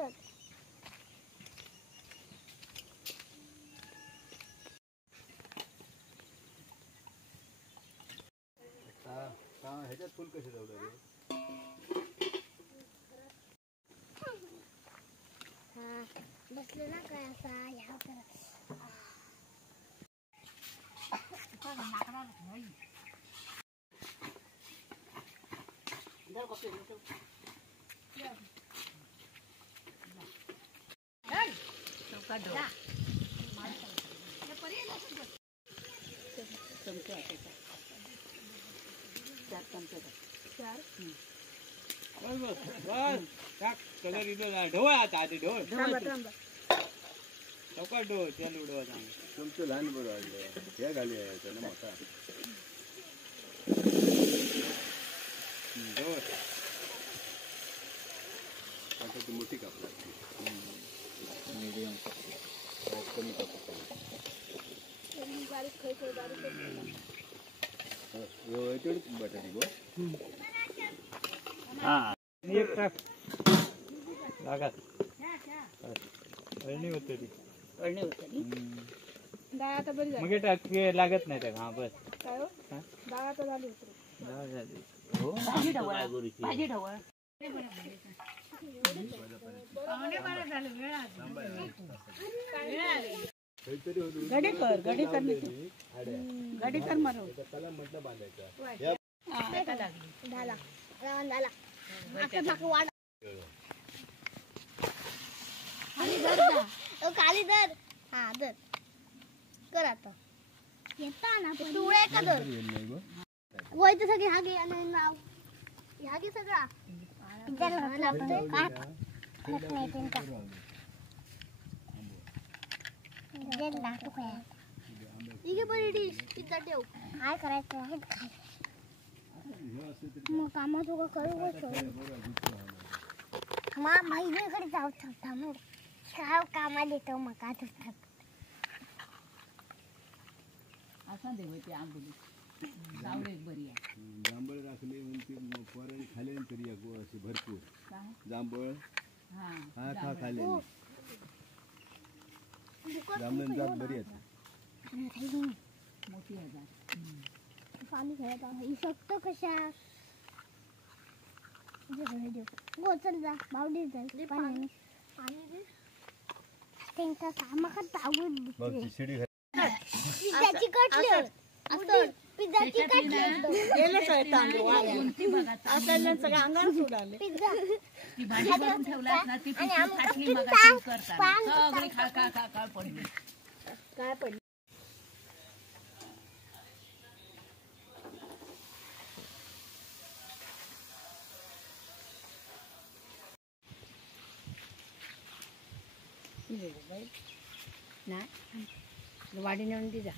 असत ह्याच्यात फुल कसे जाऊ रे बसले ना काय असा या कलर ढोळ आता आधी ढोळ चौका ढोळ तेल उडवत तुमचं लहान बरं वाटलं हे घाली यायचं ना मोठा ढोळ आता ती मोठी कापला मीडियम कमी कापू बटाटी गो हा एक टाक लागत अळणी होते ती अळणी होते डाळ आता बरी झाली मग टाक लागत नाही त्या हा बस काय हो डाळ आता झाली होती डाळ झाली हो भाजी ढवळ भाजी ढवळ गडीकर मारू त्याला म्हटलं बांधायचं झाला झाला खाली धर हा धर कर आता येता ना तुळे का धर वय तर सगळे हागे आणि नाव हागे सगळा बरी डिश पिझ्झा ठेव काय करायचं मग कामात तुका करू माहितीकडे जाऊ शकता मग काय कामाला येतो मग आता असा देव ते आंबोली जावळे बरी आहे जांभळ राखले म्हणून पोरांनी खाले तरी अशी भरपूर जांभळ हा खा खाले जांभळ जात बरी आहे मोठी आहे पाणी खेळत आहे शकतो कशा गो चल जा बावडी जाईल पाणी पाणी त्यांचा सामाखात आवड शिडी पिझ्झाची कटली पिझ्झाची कटली गेले तांदूळ असं सगळं अंगावर सुडाले पिझ्झा ती भाजी करून ठेवलास ना ती पिशवी फाटली मगाशी करतात सगळी खा पडली काय पडली ना वाडी नेऊन दे जा